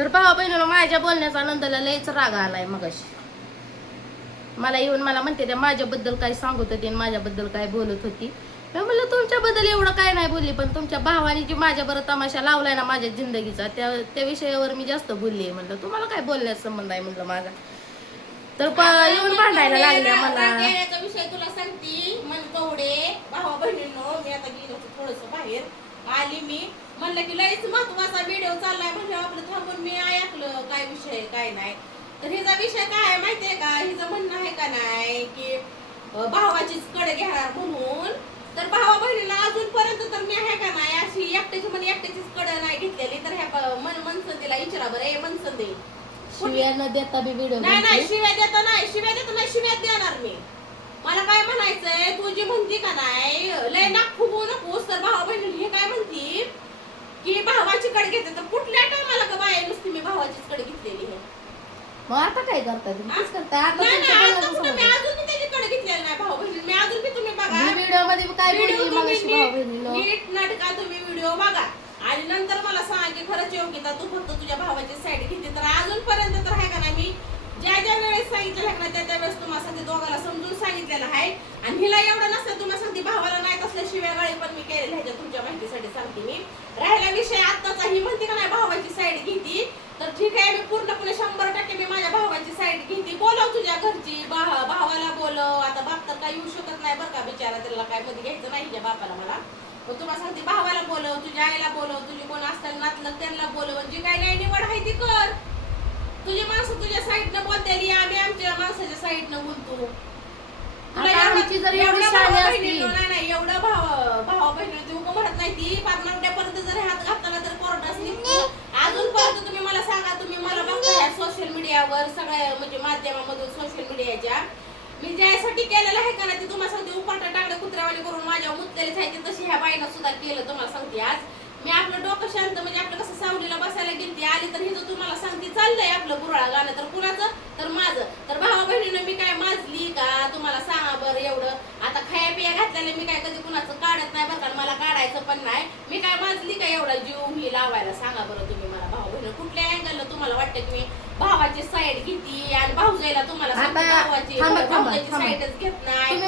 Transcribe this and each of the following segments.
तर भावा बहिणीला माझ्या बोलण्याचा आनंदाला लयच राग आलाय मगाशी. मला येऊन मला म्हणते त्या माझ्याबद्दल काय सांगत होती आणि माझ्याबद्दल काय बोलत होती. मी म्हणलं तुमच्याबद्दल एवढं काय नाही बोलली, पण तुमच्या भावाने जी माझ्याबरोबर तमाशा लावलाय ना माझ्या जिंदगीचा त्या विषयावर मी जास्त बोलली. म्हणलं तुम्हाला काय बोलण्याचा संबंध आहे म्हणलं माझा. तर येऊन भांडायला लागल्या मला. विषय तुला सांगते मन कवडे भावा बहिणींनो. मी आता गेलो थोडस बाहेर आली. मी म्हणलं की लयच महत्वाचा व्हिडिओ चाललाय म्हणजे आपलं थांबून मी ऐकलं काय विषय काय नाही. तर हिचा विषय काय आहे माहितीये का? हिचं म्हणणं आहे का नाही की भावाचीच कडे घेणार म्हणून. तर भावा बहिणीला अजूनपर्यंत तर मी आहे का नाही अशी एकट्याची म्हणे एकट्याचीच कडे नाही घेतलेली. तर ह्या मनसंदेला विचारा बरं. ए मनसंदे शिव्या न देता बी व्हिडिओ नाही शिव्या देता नाही शिव्या देणार मी. मला काय म्हणायचंय तू जी म्हणती का नाही लय नाक फुगू नकोस. तर भावा बहिणी हे काय म्हणती की भावाची कड घेते. तर कुठल्या टायमाला का बाया नुसती मी भावाचीच कड घेतलेली आहे. मग आता काय करताय तुम्ही? करताय आता मी अजून मी त्याची कड घेतलेली नाही भावा बहिणी. मी अजून बी तुम्ही बघा व्हिडिओ मध्ये काय बोलली मगाशी भावा बहिणीला. नीट नाटका तुम्ही व्हिडिओ बघा आणि नंतर मला सांग की खरंच योग्यता तू फक्त तुझ्या भावाची साईड घेते. तर अजूनपर्यंत तर आहे का नाही मी ज्या वेळेस सांगितलं ना त्या वेळेस तुम्हाला सांगते दोघाला समजून सांगितलेलं आहे. आणि हिला एवढं नसतं तुम्हाला सांगते भावाला नाही तसल्या शिव्या गाळी पण मी केलेल्या ह्याच्या तुमच्या माहितीसाठी सांगते मी. राहिला विषय आत्ताचा ही म्हणते का नाही भावाची साईड घेती. तर ठीक आहे मी पूर्णपणे 100% मी माझ्या भावाची साईड घेते. बोलव तुझ्या घरची भावाला बोलव. आता बाप तर काय येऊ शकत नाही बरं का बिचारा. त्याला काय मध्ये घ्यायचं नाही तुझ्या बापाला मला. तुम्हाला सांगते भावाला बोलव तुझ्या आईला बोलव तुझी कोण असतात नातलं त्यांना बोलव. जी काही नाही निवड आहे ती कर. तुझी माणसं तुझ्या साईडनं बोलतेली आम्ही आमच्या माणसाच्या साईडनं बोलतो. एवढं भावा बहिणी तू म्हणत नाही ती पार्टनरपर्यंत जर हात घातला तर कोर्टास निघतो. अजूनपर्यंत तुम्ही मला सांगा तुम्ही मला बघताय सोशल मीडियावर सगळ्या म्हणजे माध्यमामधून सोशल मीडियाच्या मी ज्यासाठी केलेलं आहे का ना ते तुम्हाला सांगते उपाटा टाकलं कुत्र्यावाणी करून माझ्या मुतलेलेच आहे ते तशी ह्या बाईनं सुद्धा केलं. तुम्हाला सांगते आज मी आपलं डोकं शांत म्हणजे आपलं कसं सावलीला बसायला गेलती आली तर हिचं तुम्हाला सांगते चाललंय आपलं गुराळा गाणं. तर कुणाचं तर माझं. तर भावा बहिणीनं मी काय माजली का तुम्हाला सांगा बरं. एवढं आता खाया पिया घातलेलं मी काय कधी कुणाचं काढत नाही बरं का. मला काढायचं पण नाही. मी काय माजली का एवढा जीव ही लावायला सांगा बरं तुम्ही मला. भावा बहिणी कुठल्या अँगलनं तुम्हाला वाटतं की मी भावाची साईड घेती आणि भाऊजाईला तुम्हाला भावाची साईडच घेत नाही.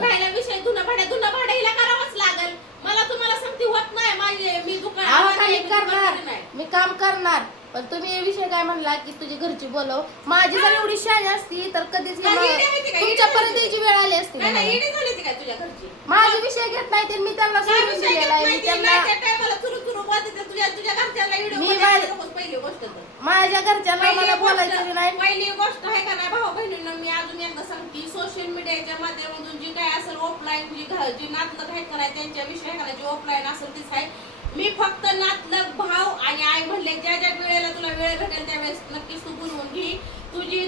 राहिला विषय धुणं भाड्या हिला करावंच लागल. मला तुम्हाला सांगते होत नाही माझे मी दुकान मी काम करणार. पण तुम्ही हे विषय काय म्हणला की तुझी घरची बोलव. माझी जर एवढी शाळा असती तर कधीच तुमच्यापर्यंत याची वेळ आली असती. तुझ्या घरची माझा विषय घेत नाही ते मी त्यांना सोडून दिलेला आहे. मी त्यांना पहिली गोष्ट माझ्या घरच्यांना मला बोलायचं नाही. पहिली गोष्ट आहे का नाही भाऊ बहिणींना मी अजून एकदा सांगते सोशल मीडियाच्या माध्यमातून जी काय असेल ऑफलाईन जी नातलग आहेत का नाही त्यांच्या विषय आहे का नाही जी ऑफलाईन असेल तीच आहे. मी फक्त नातलग भाव आणि आई म्हणले ज्या ज्या वेळेला तुला वेळ भेटेल त्यावेळेस नक्कीच तू बोलवून घे.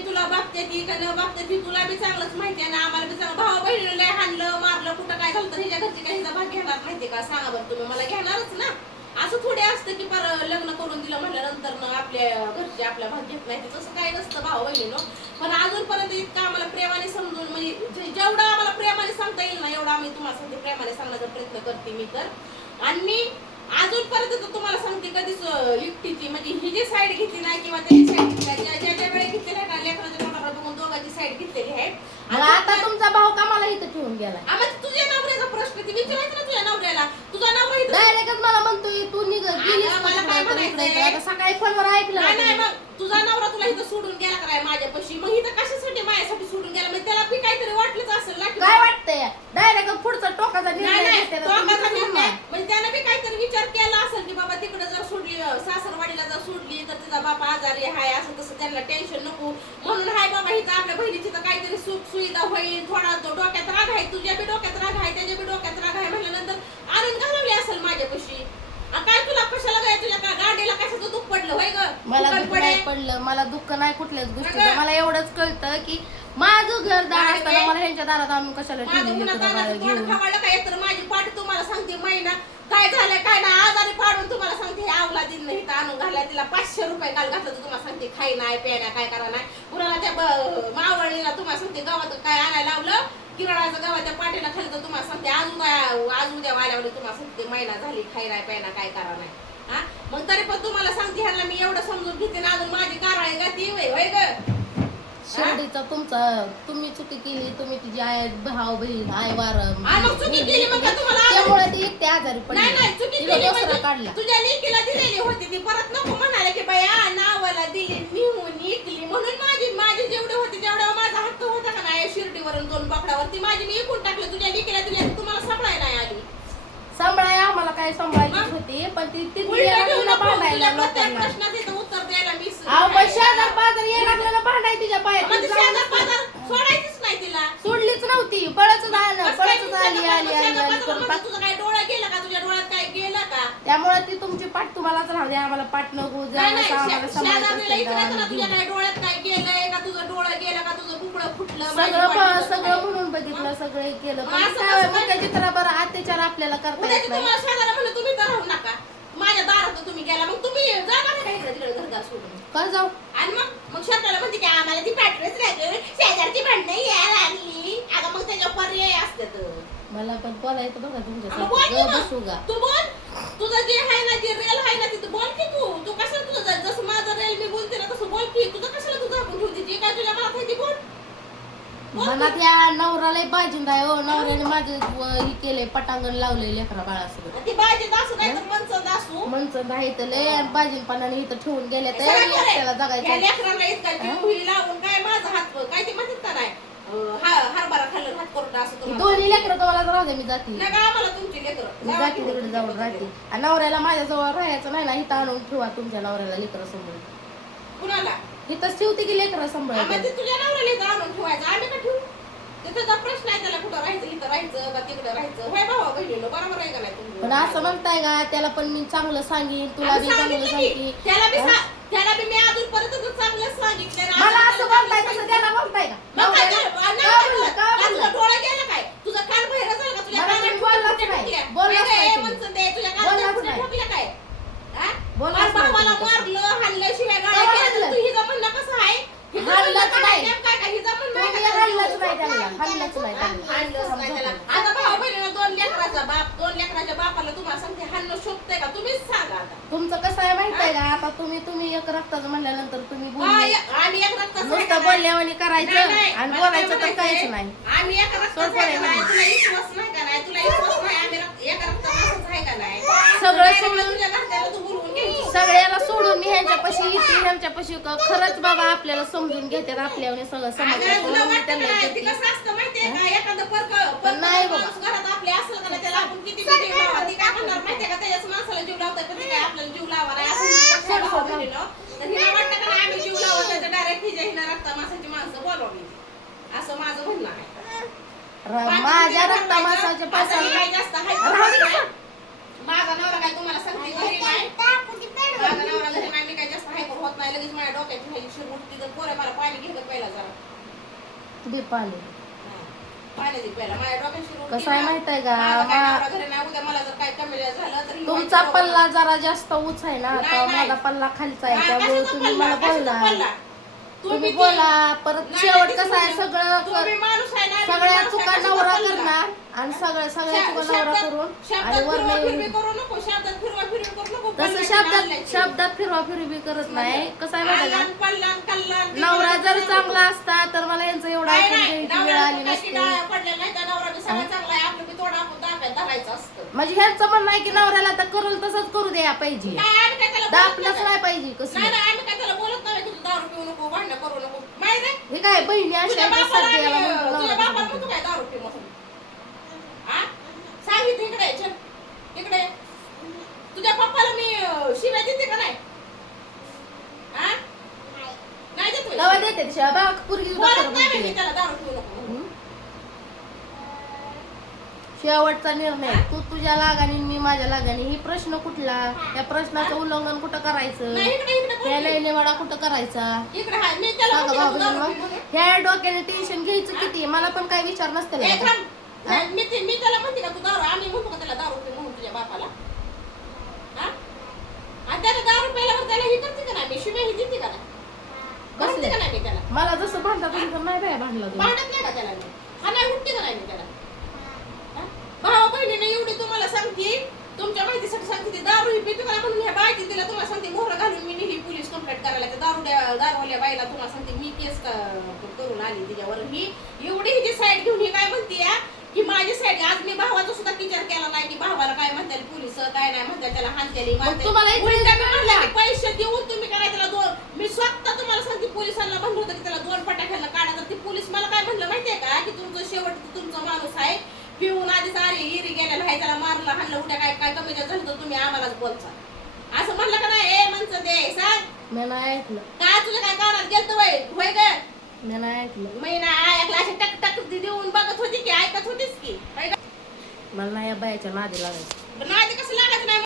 तुला बघते ती का न बघते ती तुला बी चांगलंच माहिती आहे ना आम्हाला बी चांगलं. भाऊ बहिणीला हाणलं मारलं कुठं काय झालं तर हिच्या घरची काही भाग घेणार माहितीये का सांगा बरं तुम्ही. मला घेणारच ना. असं थोडे असतं की पर लग्न करून दिलं म्हटल्यानंतर आपल्या घरचे आपल्या भाग घेत नाही तसं काही नसतं भाऊ बहिणीनं. पण अजूनपर्यंत इतकं आम्हाला प्रेमाने समजून म्हणजे जेवढं आम्हाला प्रेमाने सांगता येईल ना एवढं आम्ही तुम्हाला सांगते प्रेमाने सांगण्याचा प्रयत्न करते मी. तर आणि मी अजूनपर्यंत तर तुम्हाला सांगते कधीच एकटीची म्हणजे ही जी साईड घेतली नाही किंवा त्याची साईड घेतली ज्या वेळी घेतलेली आहे ना लेकराच्या तोंडाकडे बघून दोघांची साईड घेतलेली आहे. आता तुमचा भाऊ का मला इथं ठेवून गेला. आम्हाला तुझ्या नवऱ्याचा प्रश्न ती विचारायचं ना तुझ्या नवऱ्याला. तुझा नवरा इथं डायरेक्ट मला म्हणतोय तू निघ मला काय म्हणायचं सकाळी फोनवर ऐकलं नाही मग तुझा नवरा तुला इथं सोडून गेला काय माझ्यापाशी मग इथं कशासाठी माझ्यासाठी सोडून गेला. मग त्याला बी काहीतरी वाटलंच असेल ना काय वाटतंय डायरेक्ट पुढचा टोकाचा निर्णय म्हणजे त्यानं बी काहीतरी विचार केला असेल की बाबा तिकडे जर सोडली सासरवाडीला जर सोडली तर तिचा बाप आजारी आहे असं तसं त्यांना टेन्शन नको म्हणून हाय बाबा इथं आपल्या बहिणीची तर काहीतरी सुख सुविधा होईल. थोडा तो डोक्यात राग आहे तुझ्या बी डोक्यात राग आहे त्याच्या बी डोक्यात राग आहे म्हटल्यानंतर आणून घालवली असेल माझ्यापाशी. काय तुला कशाला काय तुझ्या गाडीला कशाचं दुःख पडलं होय ग. मला दुःख नाही पडलं. मला दुःख नाही कुठल्याच गोष्टीचं. मला एवढंच कळतं की माझं घर दार असताना मला ह्यांच्या दारात आणून कशाला खवळलं काय तर माझी पाठ तुम्हाला सांगते महिना काय झालंय काय नाही आजारी पाडून तुम्हाला सांगते आवला दिन नाही आणून घालाय तिला तिला 500 रुपये काल घातलं तर तुम्हाला सांगते खाई नाही प्यायला काय करा नाही. कुणाला त्या मावळणीला तुम्हाला सांगते गावात काय आणायला लावलं किराणाचं गावाच्या पाठीला खाली तर तुम्हाला सांगते आज उद्या वाल्यावर तुम्हाला सांगते महिना झाली खाई नाही प्यायला काय करा नाही. हा मग तरी पण तुम्हाला सांगते ह्याला मी एवढं समजून घेते ना अजून माझी कारवाई गाती वय ग. शिर्डीचा तुमचा तुम्ही चुकी केली, तुम्ही तिची आई भाऊ बहीण आई वार चुकी केली मग का तुम्हाला त्यामुळे ती एकटे आजारी पडली. नाही नाही चुकी तिला केली दुसरा म्हणजे काढला. तुझ्या लेकीला दिलेली होती ती परत नको म्हणाले की बाया नावाला दिली निहून इकली म्हणून माझी जेवढे होते तेवढा माझा हक्क होता का नाही शिर्डीवरून 2 बोकडावरती माझी मी इकून टाकलं. तुझ्या लेकीला दिली तुम्हाला सांभाळायला नाही आली. सांभाळाय आम्हाला काय सांभाळायची होती पण ती भांडायला लोकांना प्रश्नाचं इथं उत्तर द्यायला मी शेजार बाजार यायला लागलं ना भांडाय तिच्या म्हणजे पायात शेजार पाजार सोडायचीच नाही तिला. सोडलीच नव्हती. पळच आली आली करून तुझं काय डोळा गेला का तुझ्या डोळ्यात काय गेलं का त्यामुळे ती तुमची पाठ तुम्हालाच राहू दे. आम्हाला पाठ नको नाही, आम्हाला शेजारीला विचारायचं ना, तुझ्या सांभाळायचं काय डोळ्यात काय गेलंय का तुझं डोळं गेलं का तुझं बुबळं फुटलं सगळं म्हणून बघितलं सगळं केलं पण काय मुख्य चित्र बरं अत्याचार आपल्याला करता येत नाही. तुम्हाला शेजारा म्हणलं तुम्ही तर राहू नका माझ्या दारात तुम्ही गेला मग तुम्ही जाणार का इकडे तिकडे घरदार सोडून का जाऊ आणि मग शेताला म्हणते की आम्हाला ती पॅटर्नच राहते शेजारची भांडणं यायला लागली अगं मग त्याच्या पर्याय असतात. मला पण बोलायचं बघा बोल की तुमच्या मग. बसू गा तू बोल तुझं जे आहे ना जे रेल आहे ना तिथं बोल की तू कसं तुझं जसं माझं रेल मी बोलते ना तसं बोल की तुझं कशाला तुझं आपण ठेवते जे काय तुझ्या मनात आहे ते बोल. मनात या नवराला बाजिंदा आहे हो. नवऱ्याने माझे हे केले पटांगण लावले लेकरा बाळासोबत. ती बाजी दासू नाही तर मनचं दासू म्हणचं नाही तर लय आणि बाजीनपणाने इथं ठेवून गेले तर सगळं बरं आहे. त्याला ह्या जगायचं. लेकराला इतका जीव ही लावून काय माझा हात काय ते म्हणतात का नाही हरभरा खाल्लं हात करून असं तुम्हाला दोन्ही लेकरं तुम्हाला राहू दे मी जाते. नाही का आम्हाला तुमची मी लेकरं जाते तिकडे जाऊन राहते. आणि नवऱ्याला माझ्याजवळ राहायचं नाही ना इथं आणून ठेवा तुमच्या नवऱ्याला लेकरं समोर. कुणाला इथंच ठेवते की लेकरं आम्ही सांभाळायचं. ते तुझ्या नवऱ्याला इथं आणून ठेवायचं आम्ही का ठेवू ते तुझा प्रश्न आहे त्याला कुठं राहायचं इथं राहायचं का तिकडं राहायचं होय भावा बहिणीला बरोबर आहे का नाही तुम्ही पण असं म्हणताय का त्याला पण मी चांगलं सांगेन तुला बी चांगलं सांगेन. त्याला बी मी अजूनपर्यंत चांगलं सांगितलं मला असं बोलताय तसं त्याला बोलताय का? तुझा डोळा गेला काय तुझा कान बाहेर झाला का तुझ्या मला कानात तुम्ही बोललाच फुटल्या नाही. ठोकल्या? बोललाच काय नाही रे, तुम्ही. म्हणतं ते तुझ्या बोललाच कानात फुटल्या नाही. ठोकल्या काय हा? बोललाच माझ्या भावाला नाही तुम्ही. मारलं हाणलं शिवाय का गाड्या केल्या तर हाणलं? तू हिचं म्हणणं कसं आहे हिचं हाणलंच म्हणणं नाही. काय काय काय हिचं म्हणणं आहे तुम्ही का? हाणलंच नाही त्याला. हाणलंच नाही त्याला. हाणलंच नाही त्याला. आता भाऊ बहिणीला 2 लेकराच्या बापाला तुम्हाला सांगते हाणणं शोभतंय का तुम्हीच सांगा आता तुमचं कसं आहे माहित आहे का आता तुम्ही एक रक्ताचं म्हणल्यानंतर तुम्ही बोलले आम्ही एक रक्ताचं आहे का नुसतं नाही? बोलल्यावानी करायचं नाही, नाही. आणि मला बोलायचं काय तर काहीच म्हणायचंय? नाही. आम्ही एक रक्ताचं सोड आहे का नाही? पडेल. तुला विश्वास नाही का नाही? तुला विश्वास नाही आम्ही एक रक्ताचं आहे का नाही? सगळं नाही, सोडून- तुझ्या घरच्याला तू बोलवून घ्यायचं. सगळ्याला सोडून मी ह्यांच्यापाशी येते ह्यांच्यापाशी खरंच बाबा आपल्याला समजून घेतात आपल्याने सगळं अगं, समजतं तुला म्हणून वाटतं त्यांना का नाही? येते. ती कसं असतं माहितीये का? एखादं नाही बाबा. माणूस घरात आपले असेल का नाही, त्याला आपण किती बी जीव लावा. ती काय म्हणणार माहितीये का? त्याच्याच माणसाला जीव लावतात, पण ती काय आपल्याला जीव लावा नाही. असं म्हणतात त्या भाऊ बहिणीनं. तर हिला वाटतं का नाही आम्ही जीव लावू, त्याच्या direct हिच्या हिनं रक्ता माणसाची माणसं बोलवावी. असं माझं म्हणणं आहे. माझ्या रक्ता मासाच्या असं पासाला काय जास्त हाय राहू दे नाही. माझा नवरा काय तुम्हाला सांगते घरी नाही. माझा नवरा घरी नाही, मी काय जास्त हायपर होत नाही. लगेच माझ्या डोक्याची हाय शिर उठती, तर पोरं मला पाणी घेतं पहिला जरा. दे पाणी. पाणी दे पहिला. माझ्या डोक्यात शिर उठती कसं आहे ना. माहित आहे का माझा काय नवरा घरी नाही, उद्या मला जर काय कमी झालं तर ही तुमचा वाईट पल्ला जरा जास्त उंच आहे ना नाही, तर नाही. माझा पल्ला खालचा आहे हा, त्यामुळे कशाचा तुम्ही पल्ला? मला कशाचा बोलला पल्ला? तुम्ही ती- बोला परत नाही, शेवट नाही, कसं आहे तुम्ही सगळं माणूस आहे ना, सगळ्या माणूस चुका आहे, नवरा कशाचा पल्ला? करणार आणि सगळ्या चुका नवरा शब्दात- करून आणि शब्दात वरनं फिरवा-फिरवी येऊन करू नको, शब्दात फिरवा-फिरवी करू नको. तसं पल्ला शब्दात आणलायची. शब्दात फिरवा करत नाही कसं आहे माहिती आहे आलान, पल्लान, कल्लान, का नवरा तिकडं जर तिकडं चांगला असता तर मला यांचं एवढं नाही, ऐकून नाही, घ्यायची वेळ नवऱ्याला आली काही नसती डाळ्या पडल्या नाही, त्या नवरा बी सगळा चांगला आहे, आपलं बी तोंड आपण ताब्यात धरायचं असतं. म्हणजे ह्यांचं म्हणणं आहे की नवऱ्याला तर करेल तसंच करू द्या पाहिजे काय आम्ही काय त्याला बोलत दापलंच नाही. नाही पाहिजे कसं नाही, नाही, आम्ही काय त्याला बोलत नाही की तू दारू पिऊ नको, भांडणं करू नको. माहिती आहे? हे काय बहिणी अशा तुझ्या आहेत, बापाला सध्याला आम्ही- म्हणतो तुझ्या नवरा बापाला कसं म्हणतो काय दारू पिऊ नको? हा? सांगितलं इकडे ये, चल. इकडे ये. तुझ्या पप्पाला मी शिव्या देते का नाही? हा? नाही देत होय? दवा देते तिच्या बघ पुरगी बोलत नाही मी त्याला दारू पिऊ नको म्हणून. शेवटचा निर्णय तू तुझ्या लागाने मी माझ्या लागाने ही प्रश्न कुठला या प्रश्नाचं उल्लंघन कुठं करायचं नाही, इकडे बोल. त्या लैलेवाडा कुठं करायचा इकडे हाय. मी त्याला सांगा म्हणते का तू बाबा दारू पिऊ म्हणून? ह्या डोक्याने टेन्शन घ्यायचं किती मला पण काय विचार नसते ए, थांब. नाही, मी त्याला म्हणते का तू दारू आम्ही म्हणतो का त्याला दारू पिऊ म्हणून तुझ्या बापाला? हा? आणि त्याला दारू प्यायल्यावर त्याला हे करते मला जसं भांडला तसं तर नाही बाया भांडला तुम्ही. भांडत नाही का त्याला मी? हा नाही उठते का नाही मी त्याला? हा? भावा बहिणीने एवढी तुम्हाला सांगते, तुमच्या माहितीसाठी सांगते, ती दारू ही पितो का नाही म्हणून ह्या बायची तिला तुम्हाला सांगते मोहर घालून मी नेली पोलीस कंप्लेंट करायला. त्या दारूवाल्या बाईला तुम्हाला सांगते मी केस करून आली तिच्यावर. ही एवढी हिची साईड घेऊन ही काय म्हणते की माझी साईड. आज मी भावाचा सुद्धा विचार केला नाही की भावाला काय म्हणतात पोलीस, काय नाही म्हणतात त्याला हानतेली तुम्हाला एक पैसे देऊन तुम्ही काय त्याला मी स्वतः तुम्हाला सांगते पोलिसांना म्हणलं होतं की त्याला 2 फटाक्याला काढा. तर ती पोलीस मला काय म्हणलं माहितीये का की तुमचं शेवट तुमचा माणूस आहे पिऊन आधीच इरी गेलेला आहे, त्याला मारलं हाणलं, उद्या काय काय कमी जास्त झालं तर तुम्ही आम्हालाच बोलचा असं म्हणलं का नाही? ए म्हणचं दे सांग मी नाही ऐकलं, काय तुझं काय कानात गेलत होय ग? मी नाही ऐकलं. मी नाही ऐकलं. अशी टक टक देऊन बघत होती की ऐकत होतीस की मला नाही या बायाच्या नादी लागायचं. नाही कसं लागायचं नाही.